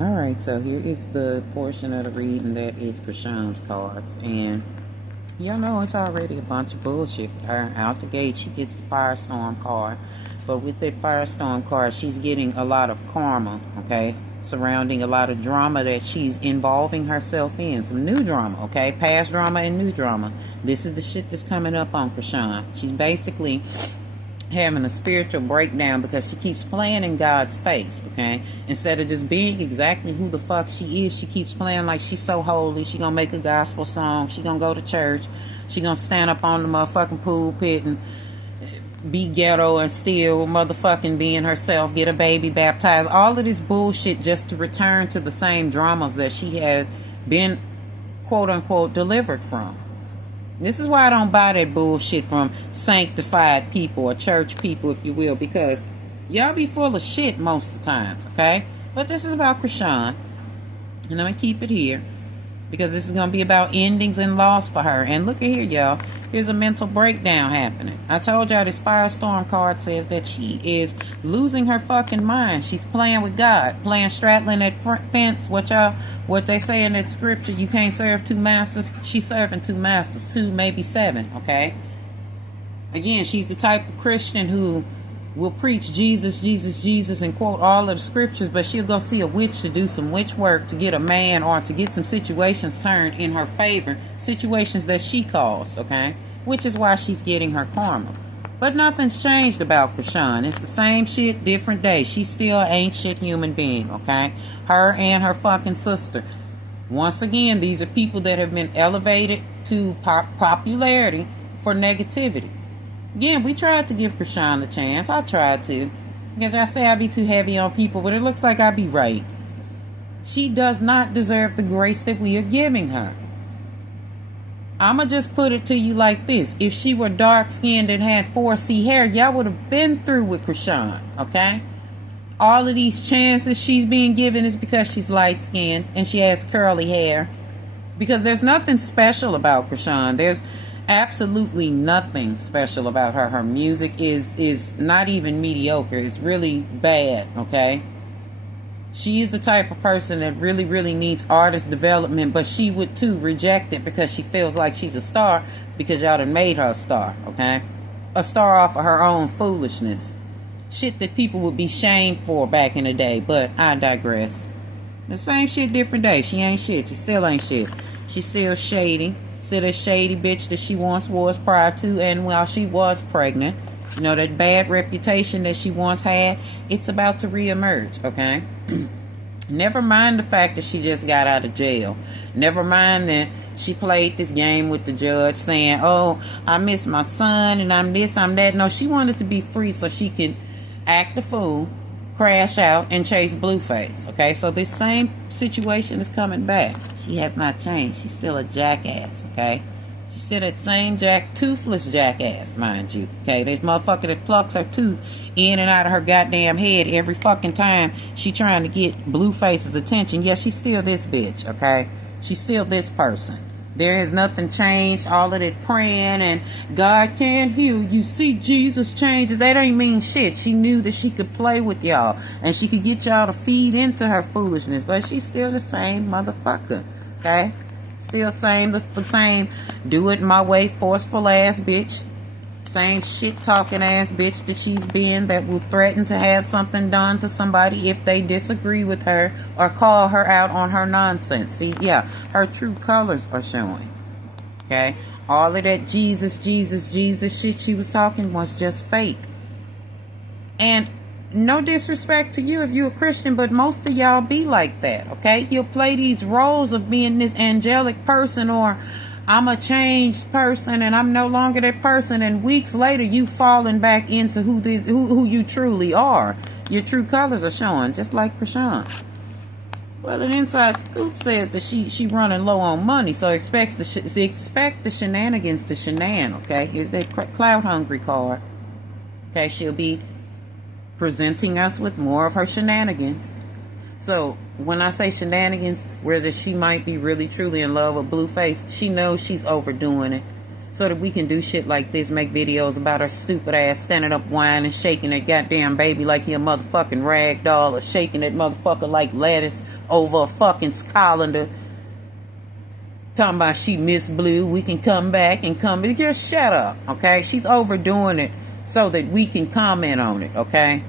Alright, so here is the portion of the reading that is Chrisean's cards. And y'all know it's already a bunch of bullshit. Out the gate, she gets the Firestorm card. But with that Firestorm card, she's getting a lot of karma, okay? Surrounding a lot of drama that she's involving herself in. Some new drama, okay? Past drama and new drama. This is the shit that's coming up on Chrisean. She's basically having a spiritual breakdown because she keeps playing in God's face, okay? Instead of just being exactly who the fuck she is, she keeps playing like she's so holy. She gonna make a gospel song. She gonna go to church. She gonna stand up on the motherfucking pulpit and be ghetto and still motherfucking being herself, get a baby baptized. All of this bullshit just to return to the same dramas that she had been, quote unquote, delivered from. This is why I don't buy that bullshit from sanctified people or church people, if you will, because y'all be full of shit most of the times, okay? But this is about Chrisean, and I'm going to keep it here because this is going to be about endings and loss for her. And look at here, y'all. There's a mental breakdown happening. I told y'all this Firestorm card says that she is losing her fucking mind. She's playing with God, playing straddling that fence. What they say in that scripture, you can't serve two masters. She's serving two masters, two, maybe seven, okay? Again, she's the type of Christian who will preach Jesus, Jesus, Jesus, and quote all of the scriptures, but she'll go see a witch to do some witch work to get a man or to get some situations turned in her favor, situations that she caused, okay? Which is why she's getting her karma. But nothing's changed about Chrisean. It's the same shit, different day. She's still an ain't shit human being, okay? Her and her fucking sister. Once again, these are people that have been elevated to popularity for negativity. Again, we tried to give Chrisean a chance. I tried to. Because I say I be too heavy on people, but it looks like I be right. She does not deserve the grace that we are giving her. I'ma just put it to you like this. If she were dark-skinned and had 4C hair, y'all would have been through with Chrisean, okay? All of these chances she's being given is because she's light-skinned and she has curly hair. Because there's nothing special about Chrisean. There's absolutely nothing special about her. Her music is not even mediocre. It's really bad, okay? She is the type of person that really, really needs artist development, but she would too reject it because she feels like she's a star because y'all done made her a star, okay? A star off of her own foolishness. Shit that people would be shamed for back in the day, but I digress. The same shit, different day. She ain't shit. She still ain't shit. She's still shady. Still that shady bitch that she once was prior to, and while she was pregnant. You know, that bad reputation that she once had, it's about to reemerge, okay? Never mind the fact that she just got out of jail. Never mind that she played this game with the judge saying, oh, I miss my son and I'm this, I'm that. No, she wanted to be free so she could act the fool, crash out, and chase Blueface, okay? So this same situation is coming back. She has not changed. She's still a jackass, okay? She's still that same toothless jackass, mind you, okay? That motherfucker that plucks her tooth in and out of her goddamn head every fucking time she trying to get Blueface's attention. Yeah, she's still this bitch, okay? She's still this person. There has nothing changed. All of that praying and God can heal you. See, Jesus changes. That ain't mean shit. She knew that she could play with y'all and she could get y'all to feed into her foolishness, but she's still the same motherfucker, okay? Still the same do it my way forceful ass bitch. Same shit talking ass bitch that she's been, that will threaten to have something done to somebody if they disagree with her or call her out on her nonsense. See, yeah, her true colors are showing. Okay? All of that Jesus, Jesus, Jesus shit she was talking was just fake. And no disrespect to you if you're a Christian, but most of y'all be like that, okay? You'll play these roles of being this angelic person, or I'm a changed person and I'm no longer that person, and weeks later you falling back into who you truly are. Your true colors are showing, just like Chrisean. Well, an inside scoop says that she running low on money, so expect the shenanigans to shenan, okay? Here's that cloud hungry card. Okay, she'll be presenting us with more of her shenanigans. So when I say shenanigans, whether she might be really truly in love with Blueface, she knows she's overdoing it. so that we can do shit like this, make videos about her stupid ass standing up whining, shaking that goddamn baby like he a motherfucking rag doll, or shaking that motherfucker like lettuce over a fucking colander. Talking about she Miss Blue, we can come back and come. Just shut up, okay? She's overdoing it so that we can comment on it, okay?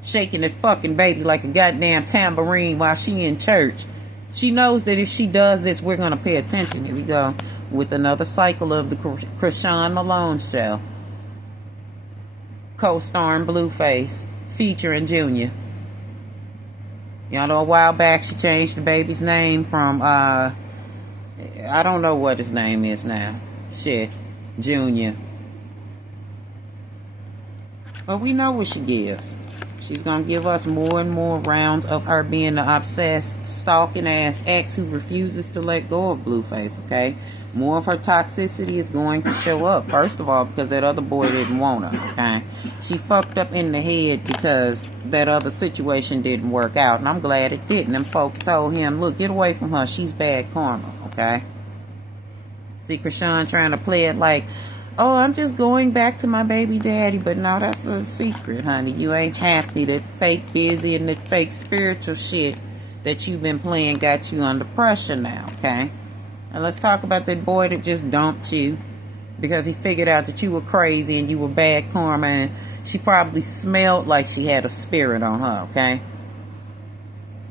Shaking that fucking baby like a goddamn tambourine while she in church. She knows that if she does this, we're going to pay attention. Here we go with another cycle of the Chrisean Malone show. Co-starring Blueface, featuring Junior. Y'all know a while back she changed the baby's name from, I don't know what his name is now. Shit. Junior. But we know what she gives. She's going to give us more and more rounds of her being the obsessed, stalking ass ex who refuses to let go of Blueface, okay? More of her toxicity is going to show up. First of all, because that other boy didn't want her, okay? She fucked up in the head because that other situation didn't work out. And I'm glad it didn't. Them folks told him, look, get away from her. She's bad karma, okay? See, Chrisean trying to play it like, oh, I'm just going back to my baby daddy. But no, that's a secret, honey. You ain't happy. That fake busy and that fake spiritual shit that you've been playing got you under pressure now, okay? And let's talk about that boy that just dumped you because he figured out that you were crazy and you were bad karma, and she probably smelled like she had a spirit on her, okay?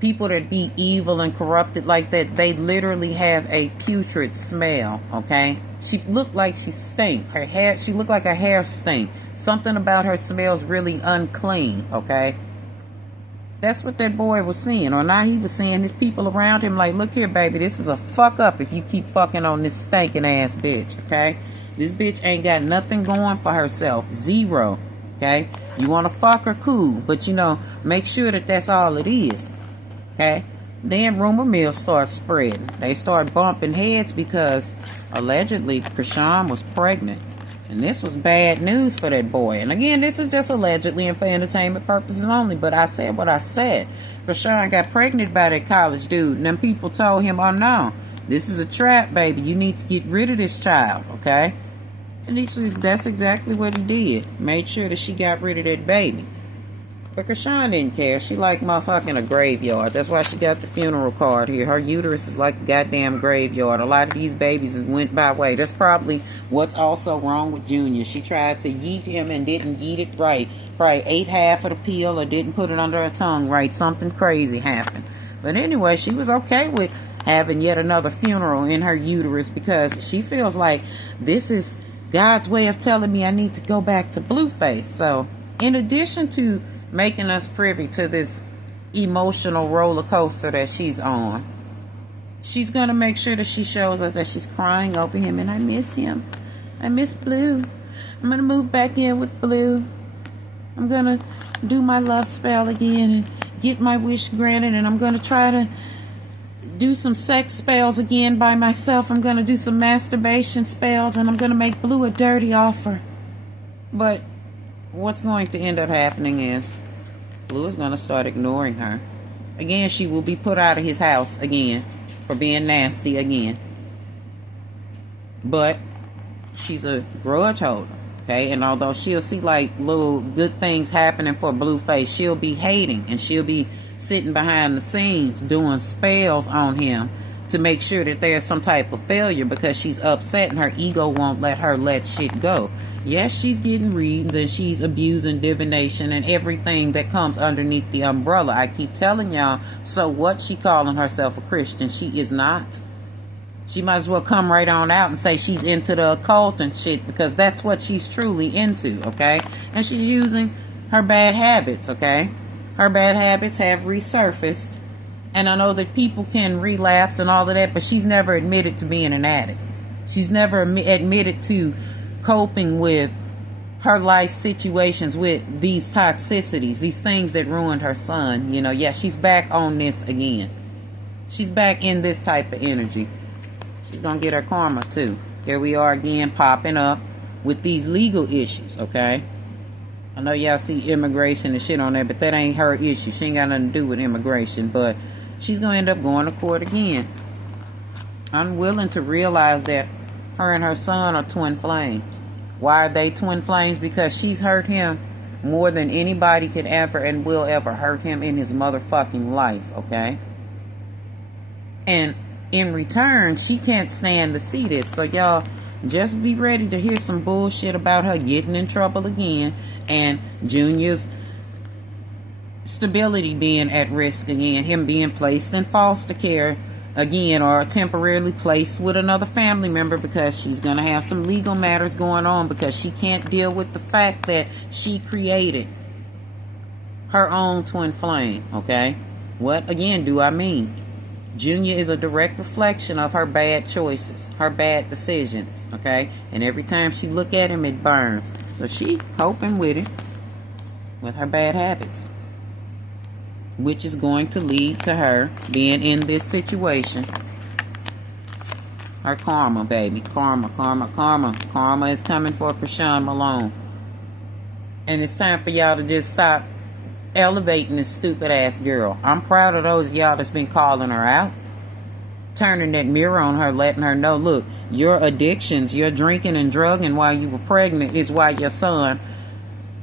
People that be evil and corrupted like that, they literally have a putrid smell, okay? She looked like she stink. Her hair, she looked like her hair stink. Something about her smells really unclean, okay? That's what that boy was seeing. Or now he was seeing his people around him like, look here, baby, this is a fuck up if you keep fucking on this stinking ass bitch, okay? This bitch ain't got nothing going for herself. Zero, okay? You want to fuck her, cool. But, you know, make sure that that's all it is, okay? Then rumor mills start spreading. They start bumping heads because allegedly Chrisean was pregnant. And this was bad news for that boy. And again, this is just allegedly and for entertainment purposes only. But I said what I said. Chrisean got pregnant by that college dude. And then people told him, oh no, this is a trap, baby. You need to get rid of this child, okay? And that's exactly what he did. Made sure that she got rid of that baby. But Chrisean didn't care. She like motherfucking a graveyard. That's why she got the funeral card here. Her uterus is like a goddamn graveyard. A lot of these babies went by way. That's probably what's also wrong with Junior. She tried to yeet him and didn't yeet it right. Probably ate half of the peel or didn't put it under her tongue right. Something crazy happened. But anyway, she was okay with having yet another funeral in her uterus because she feels like this is God's way of telling me I need to go back to Blueface. So in addition to making us privy to this emotional roller coaster that she's on, she's going to make sure that she shows us that she's crying over him. And I miss him. I miss Blue. I'm going to move back in with Blue. I'm going to do my love spell again and get my wish granted. And I'm going to try to do some sex spells again by myself. I'm going to do some masturbation spells. And I'm going to make Blue a dirty offer. But what's going to end up happening is Blue is going to start ignoring her. Again, she will be put out of his house again for being nasty again. But she's a grudge holder, okay? And although she'll see like little good things happening for Blueface, she'll be hating and she'll be sitting behind the scenes doing spells on him to make sure that there's some type of failure because she's upset and her ego won't let her let shit go. Yes, she's getting readings and she's abusing divination and everything that comes underneath the umbrella. I keep telling y'all, so what? She calling herself a Christian. She is not. She might as well come right on out and say she's into the occult and shit because that's what she's truly into, okay? And she's using her bad habits, okay? Her bad habits have resurfaced. And I know that people can relapse and all of that, but she's never admitted to being an addict. She's never admitted to coping with her life situations with these toxicities, these things that ruined her son. You know, yeah, she's back on this again. She's back in this type of energy. She's going to get her karma too. Here we are again popping up with these legal issues, okay? I know y'all see immigration and shit on there, but that ain't her issue. She ain't got nothing to do with immigration, but she's going to end up going to court again. Unwilling to realize that Her and her son are twin flames. Why are they twin flames? Because she's hurt him more than anybody could ever and will ever hurt him in his motherfucking life, okay? And in return, she can't stand to see this. So y'all, just be ready to hear some bullshit about her getting in trouble again and Junior's stability being at risk again, him being placed in foster care again, or temporarily placed with another family member, because she's going to have some legal matters going on because she can't deal with the fact that she created her own twin flame, okay? What again do I mean? Junior is a direct reflection of her bad choices, her bad decisions, okay? And every time she look at him, it burns. So she coping with it, with her bad habits, which is going to lead to her being in this situation. Her karma, baby. Karma, karma, karma. Karma is coming for Chrisean Malone. And it's time for y'all to just stop elevating this stupid ass girl. I'm proud of those of y'all that's been calling her out, turning that mirror on her, letting her know, look, your addictions, your drinking and drugging while you were pregnant is why your son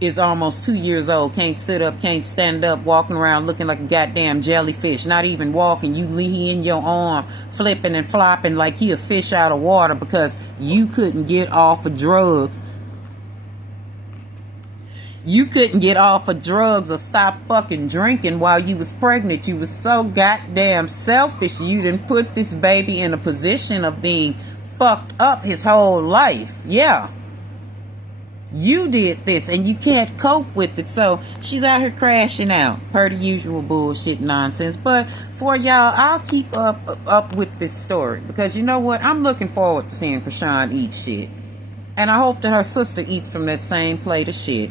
is almost 2 years old, can't sit up, can't stand up, walking around looking like a goddamn jellyfish, not even walking. You lean in your arm, flipping and flopping like he a fish out of water because you couldn't get off of drugs. You couldn't get off of drugs or stop fucking drinking while you was pregnant. You was so goddamn selfish. You didn't put this baby in a position of being fucked up his whole life. Yeah. You did this and you can't cope with it. So she's out here crashing out per the usual bullshit nonsense. But for y'all, I'll keep up with this story because you know what? I'm looking forward to seeing Chrisean eat shit. And I hope that her sister eats from that same plate of shit.